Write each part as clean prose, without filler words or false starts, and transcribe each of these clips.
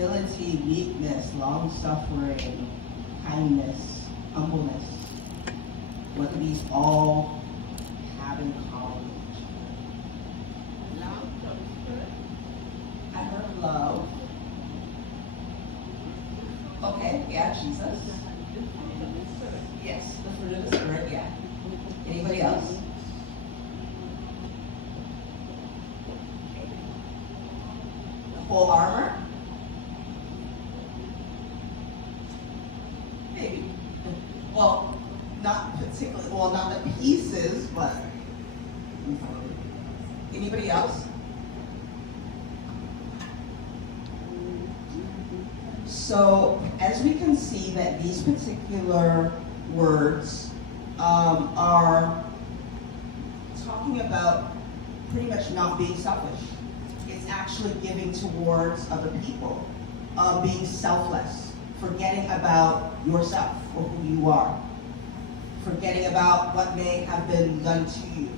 humility, meekness, long-suffering, kindness, humbleness. What do these all have in common with each other? Love from Spirit. I heard love. Okay, yeah, Jesus. Yes, the fruit of the Spirit, yeah. Anybody else? The whole armor? Maybe. Well, not particularly, well, not the pieces, but. Anybody else? So, as we can see that these particular words are talking about pretty much not being selfish. It's actually giving towards other people, being selfless, forgetting about yourself or who you are, forgetting about what may have been done to you.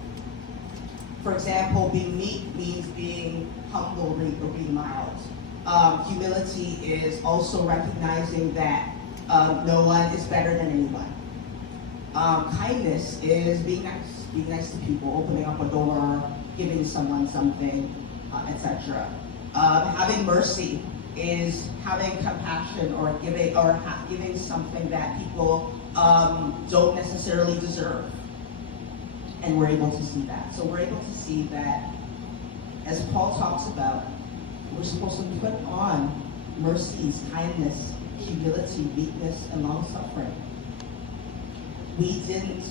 For example, being meek means being humble or being mild. Humility is also recognizing that no one is better than anyone. Kindness is being nice to people, opening up a door, giving someone something, etc. Having mercy is having compassion or giving something that people don't necessarily deserve. And we're able to see that. So we're able to see that, as Paul talks about, we're supposed to put on mercies, kindness, humility, meekness, and long-suffering. We didn't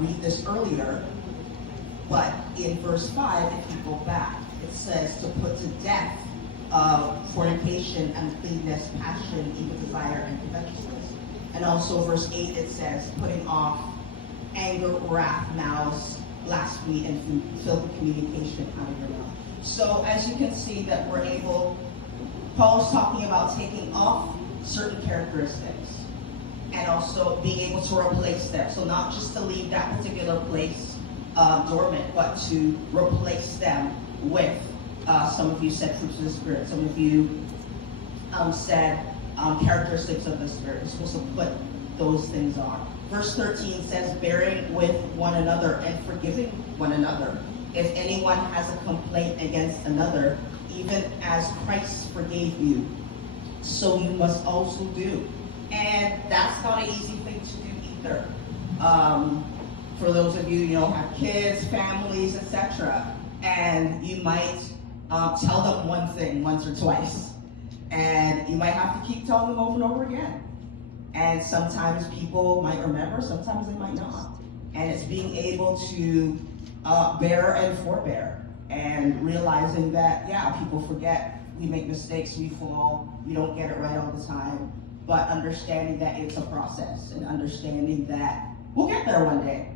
read this earlier, but in verse 5, if you go back, it says to put to death fornication, uncleanness, passion, evil desire, and covetousness. And also verse 8, it says putting off anger, wrath, malice, blasphemy, and filthy communication out of your mouth. So as you can see that Paul's talking about taking off certain characteristics and also being able to replace them. So not just to leave that particular place dormant, but to replace them with, some of you said fruits of the Spirit, some of you said characteristics of the Spirit. You're supposed to put those things on. Verse 13 says, bearing with one another and forgiving one another. If anyone has a complaint against another, even as Christ forgave you, so you must also do. And that's not an easy thing to do either. For those of you, have kids, families, etc. And you might tell them one thing once or twice. And you might have to keep telling them over and over again. And sometimes people might remember, sometimes they might not. And it's being able to bear and forbear, and realizing that, people forget, we make mistakes, we fall, we don't get it right all the time, but understanding that it's a process, and understanding that we'll get there one day,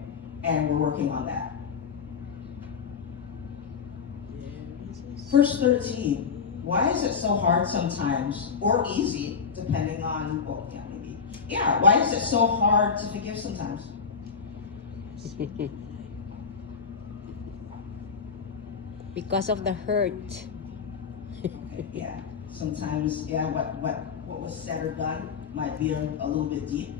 and we're working on that. Verse 13, why is it so hard sometimes, or easy, depending on, why is it so hard to forgive sometimes? Because of the hurt. Sometimes, what was said or done might be a little bit deep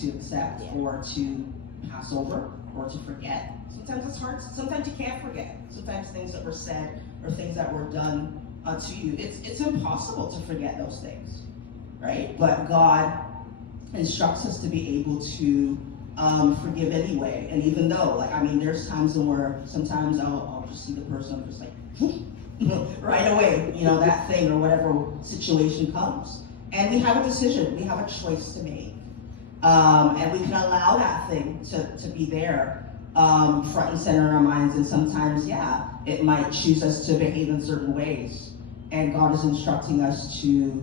to accept, or to pass over, or to forget. Sometimes it's hard. Sometimes you can't forget. Sometimes things that were said or things that were done to you, it's impossible to forget those things, right? But God instructs us to be able to forgive anyway. And even though, there's times where sometimes I'll just see the person just right away, that thing or whatever situation comes. And we have a decision, we have a choice to make. And we can allow that thing to be there front and center in our minds. And sometimes, it might choose us to behave in certain ways. And God is instructing us to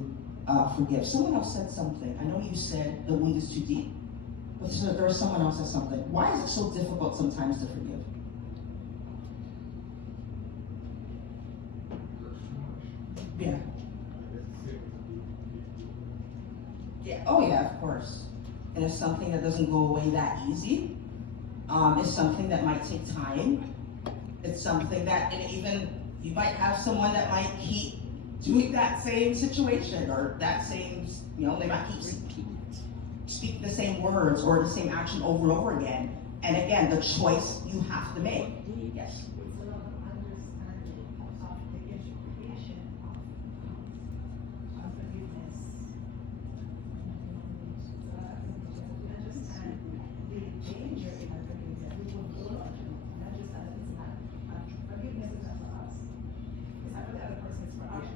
forgive. Someone else said something. I know you said the wound is too deep. But there was someone else said something. Why is it so difficult sometimes to forgive? Yeah. Oh yeah, of course. And it's something that doesn't go away that easy. It's something that might take time. It's something that, and even you might have someone that might keep doing that same situation or that same, they might keep speak the same words or the same action over and over again. And again, the choice you have to make. Yes. It's a lot of understanding of the education of forgiveness. We understand the danger in unforgiveness. We will go on not just that it's not forgiveness is not for us. It's not for the other person, it's for us.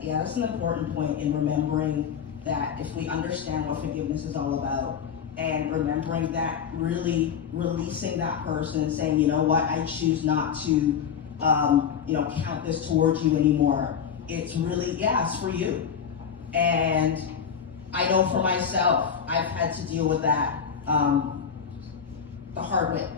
Yeah, that's an important point in remembering that if we understand what forgiveness is all about, and remembering that, really releasing that person and saying, you know what, I choose not to, count this towards you anymore. It's really, it's for you. And I know for myself, I've had to deal with that the hard way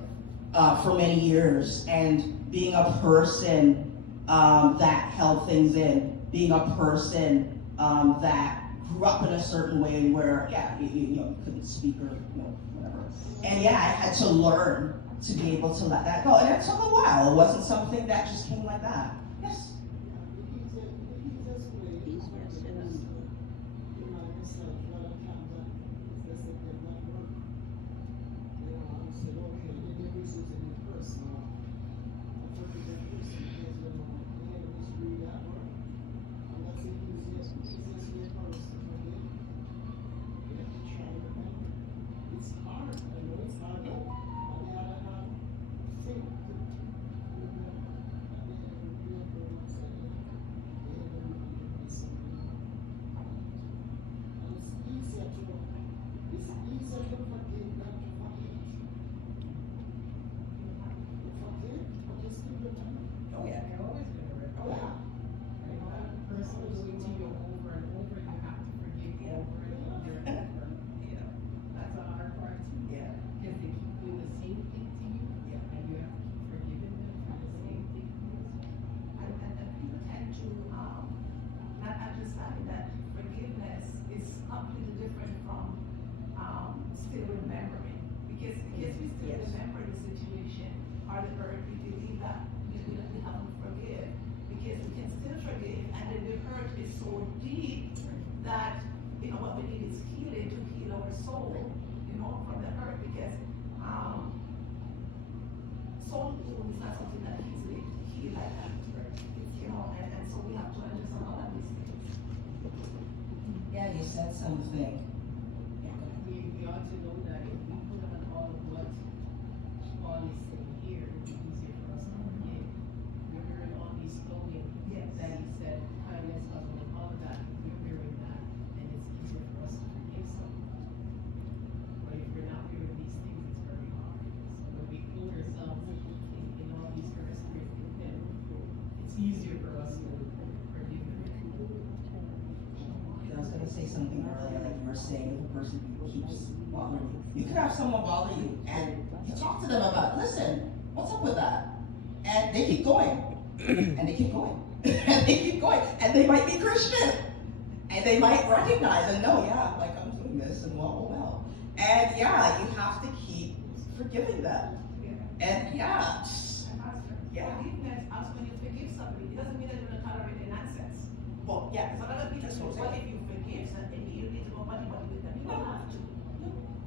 for many years. And being a person that held things in, being a person that grew up in a certain way where, you couldn't speak or whatever. And I had to learn to be able to let that go. And it took a while. It wasn't something that just came like that. Yes? You said something. We ought to know that if we put on all of what Paul is saying here, it would be easier for us to forgive. We're hearing all these slogans that he said, kindness, love, and all of that. We're hearing that, and it's easier for us to forgive someone. But if we're not hearing these things, it's very hard. So when we put ourselves in all these heresies, it's easier for us to forgive them. I was going to say something earlier, like you were saying, the person keeps bothering you. You could have someone bother you, and you talk to them about, listen, what's up with that? And they keep going, and they keep going, and they keep going, and they might be Christian, and they might recognize and know, I'm doing this, and well. And you have to keep forgiving them. And Forgiveness, also when you forgive somebody, it doesn't mean that you're going to tolerate their nonsense. Well, So a lot of people that's say, what I'm what saying. if you forgive something, you need to go buddy with them. You don't have to.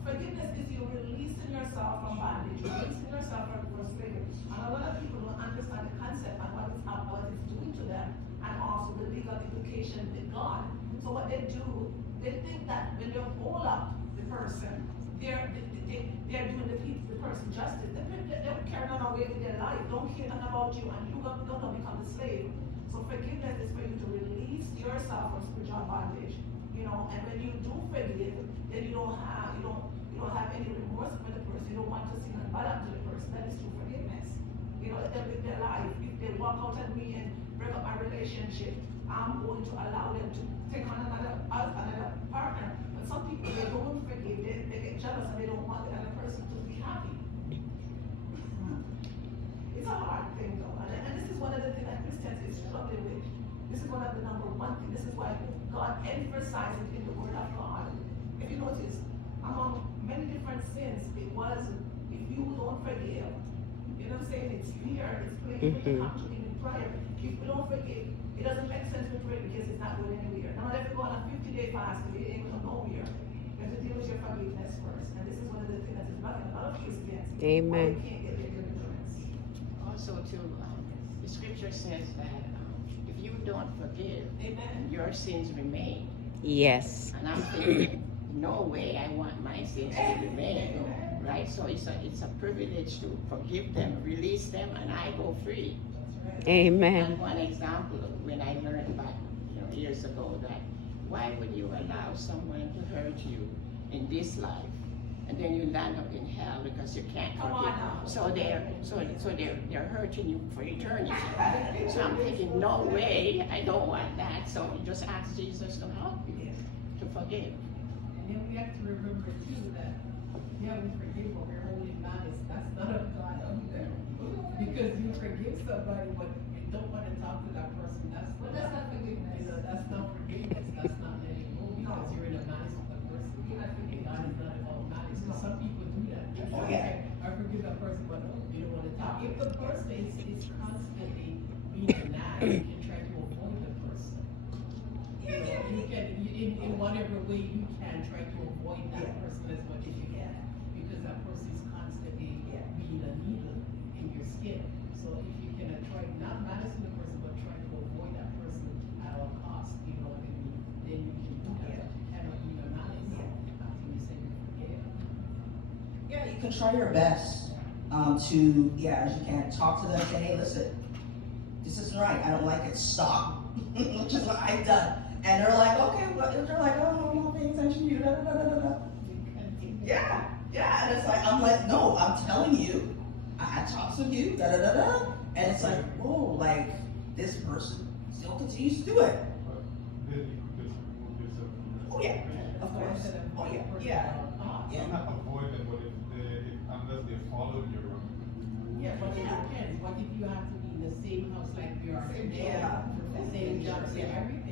Forgiveness is you releasing yourself from bondage, releasing yourself from slavery. And a lot of people don't understand the concept and what it's doing to them, and also the legal implication with God. So what they do, they think that when they hold up the person, they're doing the person justice. They're carrying on away with their life. Don't care nothing about you, and you're gonna become a slave. So forgiveness is for you to release yourself from spiritual bondage, and when you do forgive, then you don't have any remorse for the person. You don't want to see nothing bad happen to the person. That is true forgiveness. Let them live their life. If they walk out on me and break up my relationship, I'm going to allow them to take on another partner. But some people, they don't forgive, they get jealous and they don't want the other person to be happy. It's a hard thing though, and this is one of the things that Christians is struggling with. This is one of the number one thing. This is why God emphasizes in the Word of God. If you notice, among many different sins, it was if you don't forgive, you know what I'm saying? It's clear, it's plain when you come to even prior. If we don't forgive, it doesn't make sense to pray because it's not going anywhere. Now if you go on a 50-day fast, it ain't going nowhere. You have to deal with your forgiveness first. And this is one of the things that is blocking a lot of Christians. Amen. Why they can't get their deliverance. Also, too, the scripture says that if you don't forgive, Amen. your sins remain. Yes. And I'm thinking, no way I want my sins to remain, right? So it's a privilege to forgive them, release them, and I go free. Amen. And one example, when I learned back years ago that why would you allow someone to hurt you in this life, and then you land up in hell because you can't Come forgive? on now. So they're hurting you for eternity. So I'm thinking, no way, I don't want that. So you just ask Jesus to help you to forgive. And then we have to remember too that, yeah, we forgive, but we're holding malice. That's not of God either. Because you forgive somebody, but you don't want to talk to that person. That's But that's not forgiveness. You know, that's not forgiveness. That's not letting go because you're in a malice with the person. And God is not about malice. So some people do that. Oh, yeah. I forgive that person, but no, you don't want to talk. If the person is constantly being denied, you can try to avoid the person. You know, you can, in whatever way you can, try to avoid that person as much as you can, because that person is constantly being a needle in your skin. So if you can try not menacing the person, but try to avoid that person at all costs, you know what I mean? Then you can do that. You cannot be a malice after you say you forgive. Yeah, you can try your best to, as you can, talk to them, say, hey, listen, this isn't right, I don't like it, stop, which is what I've done. And they're like, okay, well, they're like, oh, I'm not paying attention to you, da da da da da. Yeah, and it's like, I'm like, no, I'm telling you, I talked to you, da da da da, and it's like, whoa, like, this person still continues to do it. But then you could just remove yourself from Oh, yeah, of course. Oh, yeah. I'm not avoiding, but unless they follow you around. Yeah, but it depends. What if you have to be in the same house like you are today? Yeah. The same job, same everything?